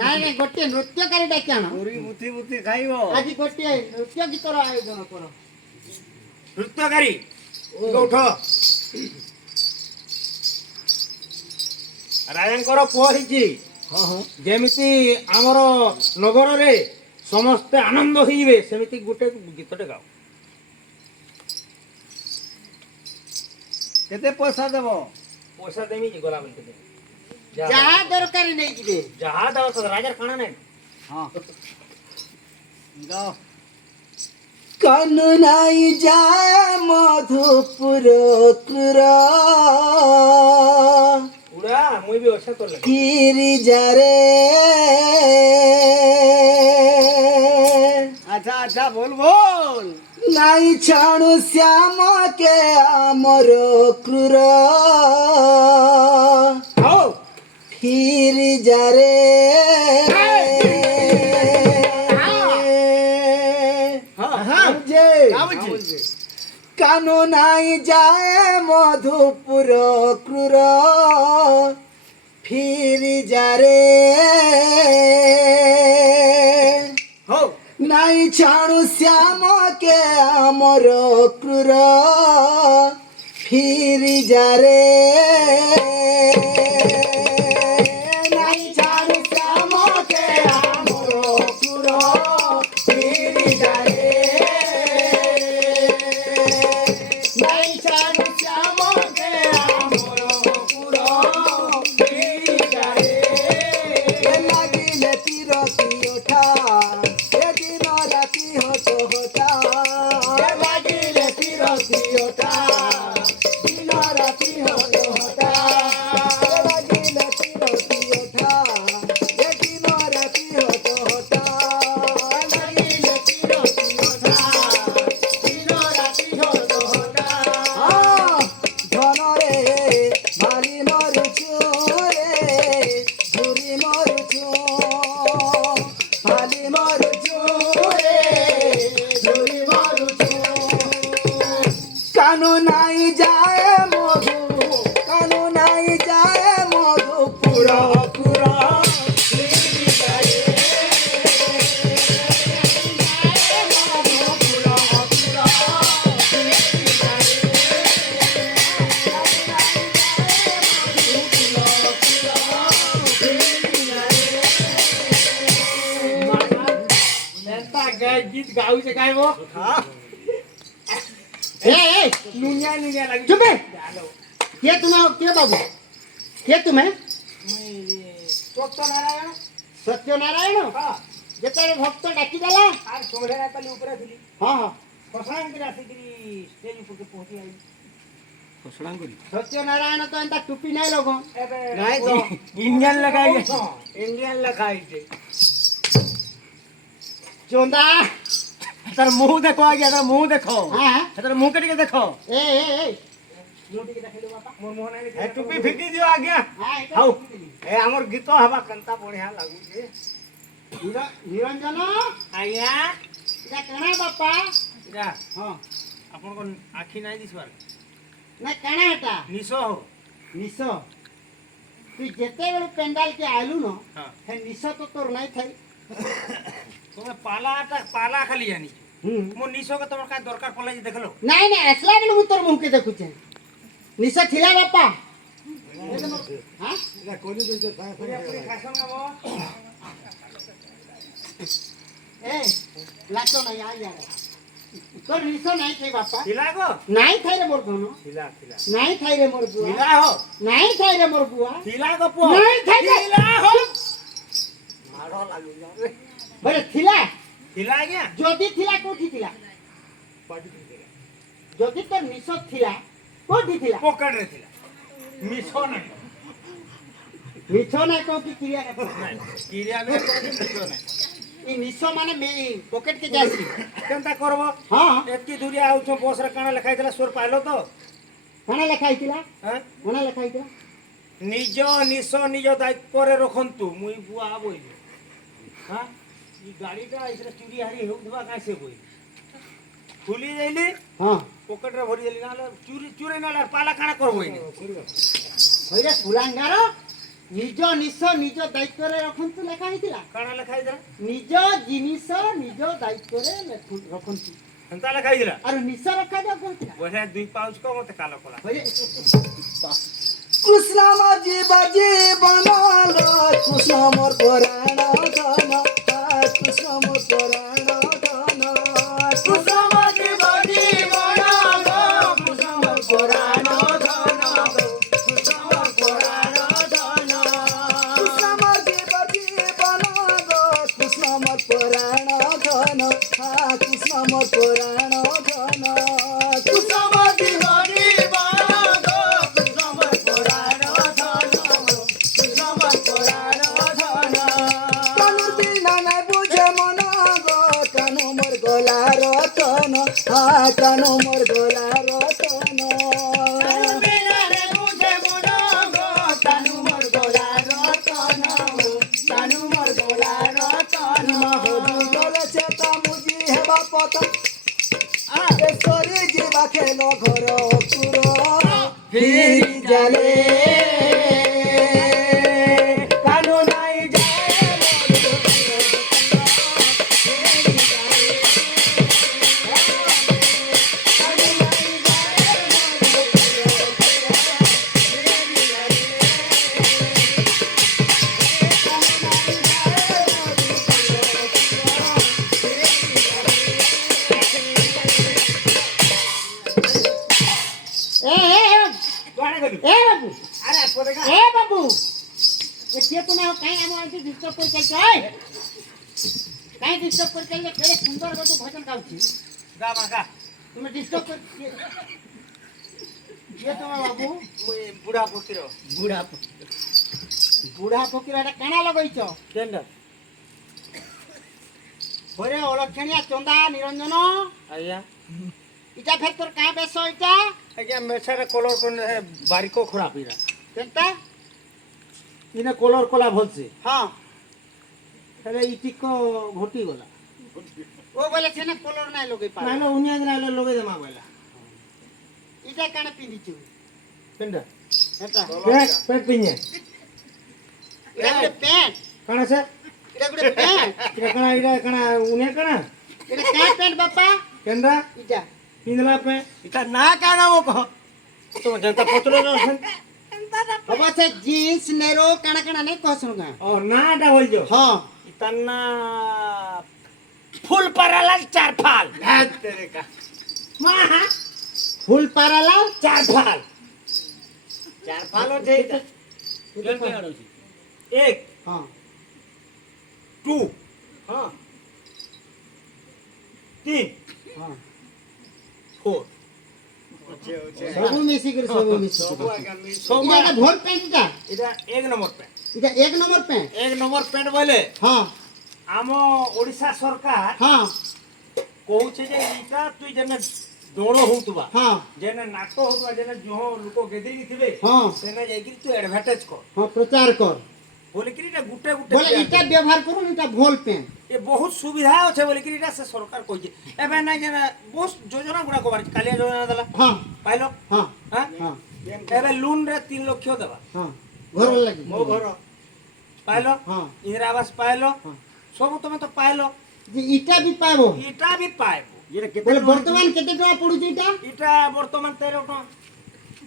ନାଇଁ ନାଇଁ ଗୋଟିଏ ନୃତ୍ୟକାରୀ ଡାକି ଆଣ। ପୁରୀ ବୁଥି ବୁଥି ଖାଇବ। ଆଜି ଗୋଟିଏ ନୃତ୍ୟ ଗୀତର ଆୟୋଜନ କର। ନୃତ୍ୟକାରୀ ଉଠ। ରାଜାଙ୍କର ପୁଅ ହେଇଛି। ଯେମିତି ଆମର ନଗରରେ ସମସ୍ତେ ଆନନ୍ଦ ହେଇଯିବେ ସେମିତି ଗୋଟେ ଗୀତଟେ ଗାଅ। କେତେ ପଇସା ଦେବ? ପଇସା ଦେମି କି ଗଲା ବେଳକୁ ଦେମି। ଯାହା ଦରକାର ନେଇଯିବେ। ଯାହା ଦରକାର ରାଜାର କାଣା ନାହିଁ। ହଁ ଗାଅ। କାନୁ ନାଇଁ ଯାଏ ମଧୁପୁର କ୍ରୁର ଉଡ଼ା ମୁଇ ବି ଅଛେ ତୋର ଲାଗି। ଗିରିଜାରେ ଆଚ୍ଛା ଆଚ୍ଛା ବୋଲ ବୋଲ। ନାଇଁ ଛାଣୁ ଶ୍ୟାମ କେ ଆମର କ୍ରୁର ହଉ ଗିରିଜାରେ কানু নাই যায় মধুপুর ক্রুর ফিরি যারে নাই ছাড়ু শ্যামকে আমর ক্রুর ফিরি যারে নাই ছাড়ু শ্যামকে আমর ক্রুর ফিরি যারে गीत गाऊ से गायबो। हां ए नुनिया नुनिया लगी। चुप है। के तुम्हें बाबू के तुम्हें सत्यनारायण। सत्यनारायण हां जेतरे भक्त डाकी देला आ सोमरे ना पली ऊपर थिली। हां हां फसलान की राशि की स्टेज ऊपर के पहुंची आई। फसलान की सत्यनारायण तो एंता टुपी नहीं लोगो नहीं तो इंडियन लगाई है। इंडियन लगाई है। चोंदा तर मुंह देखो आ गया। तर मुंह देखो। हां तर मुंह कट के देखो। ए मुंह के देख लो बापा। मोर मुंह नहीं ए टुपी फिकी दियो आ गया। हां हाउ ए हमर गीत हवा कंता बढ़िया लागू छे। निरंजन आया इटा कणा बापा इरा हां आपन को आखी नहीं दिसवार ना कणा हटा निसो हो निसो तू जेते बेल पेंडाल के आलू न हां हे निसो तो तोर नहीं थाई तुम्हें पाला खाली जानी मो निसो के तोर का दरकार पड़ला जे देखलो नहीं नहीं असला बेल तोर मुंह के देखु छे निसो थिला बापा हां इला कोनी दे पूरी खासम ना वो ए लाचो नहीं आ जा तोर निसो नहीं थे बापा थिला गो नहीं थाई रे मोर कोनो थिला थिला नहीं थाई रे मोर बुआ थिला हो नहीं थाई रे मोर बुआ थिला गो पो नहीं थाई रे थिला हो मारो लागू जा बरे थिला थिला गया जदी थिला कोठी थिला जदी तोर निसो थिला कोठी थिला पकड़ रे थिला मिसो नहीं मिछो नहीं को की क्रिया नहीं क्रिया में मिसो नहीं ई निसो माने मे पॉकेट के जासी केनता करबो हां एतकी दूरी आउ छ बस रे काना लिखाई देला सोर पाइलो तो कोना लिखाई थिला हैं कोना लिखाई थिला निज निस निज दायित्व रे रखंतु मुई बुआ बोइली हां ई गाड़ीटा इतरे चोरी हारी हेउथबा कासे बोई खुली जाइली हां पॉकेट रे भरी देली नाले चोरी चोरी नाले पाला काना करबो इने होइरे फुलांगारो নিজ নিଶ নিজ দায়িত্বরে রখন্তু লেখা হইতিলা কাଣା লেখা ହେଇଥିଲା নিজ জিনিস নিজ দায়িত্বরে রখন্তু ହେନ୍ତା ଲେଖା ହେଇଥିଲା আর নিଶ রখা যাও কইতিলা ବଢିଆ ଦୁଇ ପାଉଚ କ ମତେ କାଲ କଲା হইলে কৃষ্ণ আমার জীবন কৃষ্ণ মোর পুরাণ ধন কৃষ্ণ মোর পুরাণ ধন কৃষ্ণ মোর জীবন কৃষ্ণ মোর পুরাণ ধন কৃষ্ণ মোর পুরাণ ধন কৃষ্ণ মোর জীবন কৃষ্ণ মোর পুরাণ ধন কৃষ্ণ মোর পুরাণ ধন কৃষ্ণ মোর জীবন কানো মোর গলা রতন কানু মোর গলা রতন কানু মোর গলা রতন মহদু গলছে তা মুজি হেবা পতন সরি ଯିବା খেল ঘর তুর ফিরি জালে কানু নাই କୁଆଡ଼େ ଗଲୁ এ বাবু ଆରେ ଆସ ଦେଖା এ বাবু এ কে তুমি কাই আমার আইতে ডিস্টার্ব করে চাইছো কাই ডিস্টার্ব করে চাইলে কেড়ে সুন্দর গতো ভজন গাউছি ଗା ମା ଗା তুমি ডিস্টার্ব করে কে তোমার বাবু ମୁଇଁ ବୁଢ଼ା ଫକୀର বুড়া বুড়া ফকির এটা কানা লগাইছ କେନ୍ଟା ঘরে অলক্ষণিয়া চন্দা নিরঞ্জন ଆଜ୍ଞା ইটা ফের তোর কাঁ বেশ এটা ଆଜ୍ଞା ମେଛାରେ କଲର୍ କରି ବାରିକ ଖରାପ ହେଇରା কেনটা ଇନେ କଲର୍ କଲା ଭଲସେ হ্যাঁ ହେଲେ ଇ ଟିକ ଘଟି ଗଲା ও বলে সেনে কলর নাই লগাই পারে ନାଇଁନ ଉନିଆ ଦିନ ହେଲେ ଲଗେଇ ଦେମା ବୋଇଲା ইটা কানে পিন্দিছু କେନ୍ଟା এটা ପେଟ୍ ପିഞ്ഞେ এটা গুড়ে প্যান্ট କାଣା ସେ এটা গুড়ে প্যান্ট ଇଟା କାଣା ଉନିଆ କାଣା এটা কাঁ প্যান্ট বাপা କେନ୍ଟା ইটা ପିନ୍ଧଲା ପେ ଇଟା ନା କାଣା ମୋ କହ ତମେ ଯେନ୍ତା ପତ୍ର বাবা সে জিন্স নেরো কানা কানা নাই কহসন গা ଓ ନାଟା ବୋଲଛ হ্যাঁ ଇତା ନା ফুল পারালাল চার ফাল তেরে কা মা ফুল পারালাও চার ফাল আছে এটা এক হ্যাঁ টু হ্যাঁ তিন হ্যাঁ ফোর সবু মিশি করে সবু মিশি সবু এটা ভোর প্যান্ট এটা এটা এক নম্বর প্যান্ট এটা এক নম্বর প্যান্ট এক নম্বর প্যান্ট বলে হ্যাঁ ଆମ ଓଡ଼ିଶା ସରକାର হ্যাঁ କହୁଛେ ଯେ ଏଇଟା ତୁଇ ଯେନେ ଦୌଡ଼ ହଉଥିବା হ্যাঁ ଯେନେ ନାଟ ହଉଥିବା ଯେନେ ଯୁହ ଲୋକ ଗେଦେଇକି ଥିବେ হ্যাঁ ସେନେ ଯାଇକିରି ତୁ ଆଡଭାର୍ଟାଇଜ କର হ্যাঁ প্রচার কর ବୋଲିକିରି ଏଇଟା ଗୁଟେ ଗୁଟେ বলে এটা ব্যবহার করুন এটা ভোল প্যান্ট ଏ ବହୁତ ସୁବିଧା ଅଛେ ବୋଲିକିରି ଏଇଟା ସେ ସରକାର କହିଛେ ଏବେ ନାଇଁ ଯେନେ ବହୁତ ଯୋଜନା ଗୁଡାକ ବାହାରିଛି କାଲିଆ ଯୋଜନା ଦେଲା হ্যাঁ ପାଇଲ হ্যাঁ ହଁ হ্যাঁ ଏବେ ଲୋନରେ 3 ଲକ୍ଷ ଦେବା হ্যাঁ ঘর লাগি ମୋ ଘର ପାଇଲ হ্যাঁ ଇନ୍ଦିରା ଆବାସ ପାଇଲ ହଁ। ସବୁ ତମେ ତ ପାଇଲ যে ইটা বি পাবো ଇଟା ବି ପାଇବ বলে বর্তমান কেতে টাকা পড়ুছে এটা ଇଟା ବର୍ତ୍ତମାନ 13 ଟଙ୍କା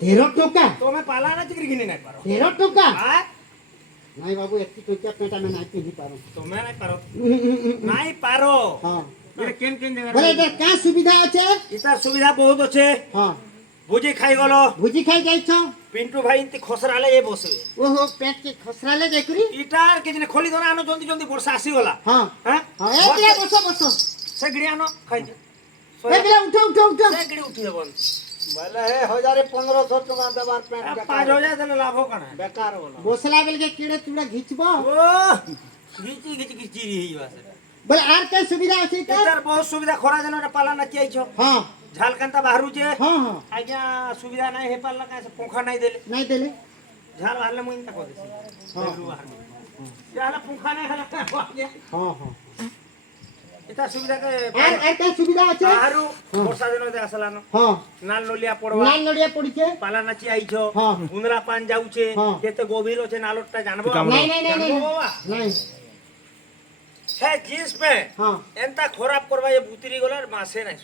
13 টাকা ତମେ ପାଲା ନା ଚିକିରି ଘିନି ନାଇଁ ପାର 13 টাকা ଆଁ? নাই বাবু একটি কইচা প্যান্ট আমি নাই পিন্ধি পারো ତମେ ନାଇଁ ପାର ନାଇଁ ପାର হ্যাঁ এটা কেন কেন জায়গা বলে এটা কা সুবিধা আছে ইটার সুবিধা বহুত আছে হ্যাঁ ভুজি খাই গল ভুজি খাই যাইছ পিন্টু ভাই ইন্তি খসরালে এ বসবে ওহো প্যান্ট কে খসরালে যাইকরি ইটার কে জনে খলি ধরা আনো জলদি জলদি বর্ষা আসি গলা হ্যাঁ হ্যাঁ হ্যাঁ একলা বসো বসো সে গড়ি আনো খাই দে একলা উঠো উঠো উঠো সে গড়ি উঠি দেবন বলে হে 1500 টাকা দেবার প্যান্ট 5000 দেলে লাভ কানা বেকার বলো বসলা বেলকে কিড়ে তুড়া ঘিচব ও গিচি গিচি গিচি হইবা সেটা বলে আর কে সুবিধা আছে এটা ইটার বহুত সুবিধা খরা জনে এটা পালা না চাইছো হ্যাঁ ঝালকান্তা বাহারুছে হ্যাঁ হ্যাঁ আজ্ঞা সুবিধা নাই হে পারলা কাছে পঙ্খা নাই দেলে নাই দেলে ঝাল বাহারলে মুই ইন্তা কর দেছি হ্যাঁ। যাহলে পঙ্খা নাই হলা হ্যাঁ হ্যাঁ এটা সুবিধা কে আর কাই সুবিধা আছে আরু বর্ষা দিন দে আসলানো হ্যাঁ নাল নলিয়া পড়বা নাল নড়িয়া পড়িছে পালা নাচি আইছো হ্যাঁ। গুন্দরা পান যাউছে হ্যাঁ। কেতে গভীর আছে নালটা জানবো নাই নাই নাই নাই জানবো বাবা? নাই হ্যাঁ জিন্স পে হ্যাঁ এন্তা খরাপ করবা এ বুতরি গলার মাসে নাই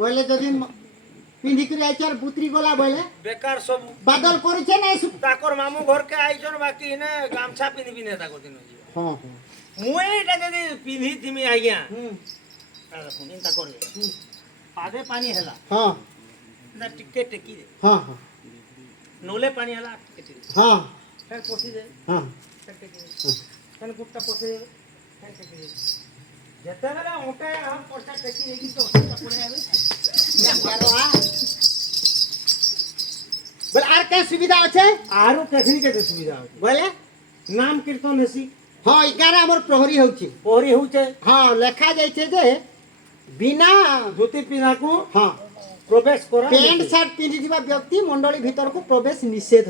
বলে যদি পিন্ধি করে আইছে আর বুতরি গলা বলে বেকার সব বাদল করেছে না এসব তাকর মামু ঘরকে আইছন বাকি না গামছা পিনবি না তাকর দিন হ্যাঁ হ্যাঁ মুই এটা যদি পিন্ধি দিমি আজ্ঞা হুম দেখুন চিন্তা করবে পাদে পানি হেলা হ্যাঁ না টিকে টেকি দে হ্যাঁ হ্যাঁ নলে পানি হেলা টিকে টেকি হ্যাঁ ফের পছি দে হ্যাঁ ফের টেকি দে ফের গুটটা পছি দে ফের টেকি দে যেতেবেলে ওটা আম পড়তা টেকি দেই তো ওটা পড়ে যাবে বলে আর কে সুবিধা আছে আরো কেখনি কেতে সুবিধা আছে বলে নাম কীর্তন হেসি হ্যাঁ এগারে আমার প্রহরী হচ্ছে পরি হউছে হ্যাঁ লেখা যাইছে যে বিনা ধুতি পিনাকু হ্যাঁ প্রবেশ করা প্যান্ট শার্ট পিন্ধিଥିବା ব্যক্তি মণ্ডলী ভিতরକୁ প্রবেশ নিষেধ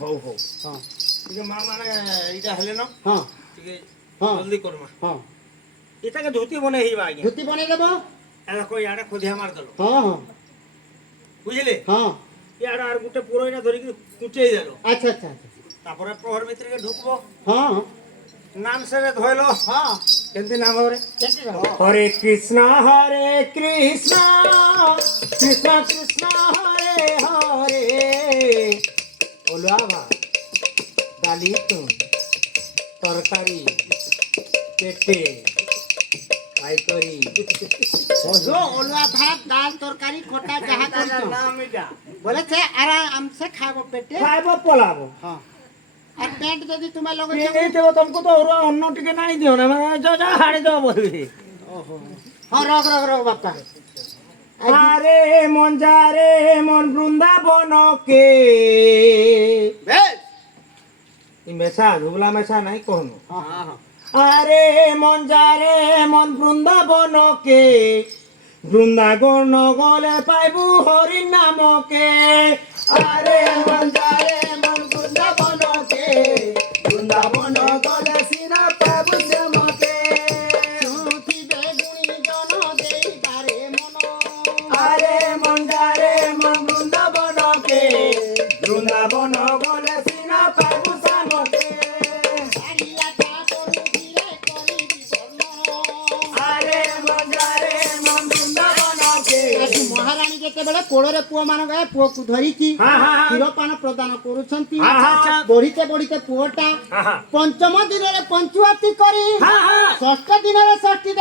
হউ হউ হ্যাঁ ଟିକେ মা মানে এইটা হেলে ন হ্যাঁ ଟିକେ হ্যাঁ জলদি করমা হ্যাঁ এটাকে ধুতি বনে হইবা আগে ধুতি বনাই দেব এটা কই আড়ে খোদিয়া মার দলো হ্যাঁ হ্যাঁ বুঝলে হ্যাঁ ইয়াড়ে আর গুটে পুরোইনা ধরিকি কুচেই দিল আচ্ছা আচ্ছা আচ্ছা তারপরে প্রহর ভিতরে ঢুকবো হ্যাঁ নাম সেরে ধইলো হ্যাঁ কেমতি নাম হরে কেটে দাও হরে কৃষ্ণ কৃষ্ণ কৃষ্ণ কৃষ্ণ হরে হরে ওলাবা ডালি তুন তরকারি পেটে আইতরি जो ओलुआ भात दाल तरकारी खटा जहाँ करछो নাম এটা बोले से आराम से खाबो पेटे খাইব পলাবো हाँ और पेंट যদি তুমি লগে এই দেব তোমাকে তো ওরা অন্য টিকে নাই দিও না মানে যা যা হাড়ে দাও বলবি ओहो हाँ रग रग रग बापा আরে মন যা রে মন বৃন্দাবনকে बेस ই মেশা ধুবলা মেশা নাই কহনো हाँ हाँ আরে মন যা রে মন বৃন্দাবনকে বৃন্দাবন গলে পাইবু হরি নামকে আরে মন যা রে মন বৃন্দাবনকে বৃন্দাবন গলে সিনা পাইবু শ্যামকে সুতি বেগুনি জন দেই পারে মন আরে মন যা রে মন বৃন্দাবনকে বৃন্দাবন গলে সিনা পাইবু শ্যামকে আরিয়া তা করু দিলে করি বিবর্ণ আরে মন যা রে মন বৃন্দাবনকে মহারানী যেତେବେଳେ କୋଳରେ ପୁଅ ମାନଙ୍କ ପୁଅକୁ ଧରିକି ହଁ, ହଁ, ହଁ। କ୍ଷୀରପାନ ପ୍ରଦାନ କରୁଛନ୍ତି ହଁ, ହଁ। ବଢିତେ ବଢିତେ ପୁଅଟା ହଁ, ହଁ। ପଞ୍ଚମ ଦିନରେ ପଞ୍ଚୁଆତି କରି ହଁ, ହଁ। ଷଷ୍ଠ ଦିନରେ ଷଷ୍ଠୀ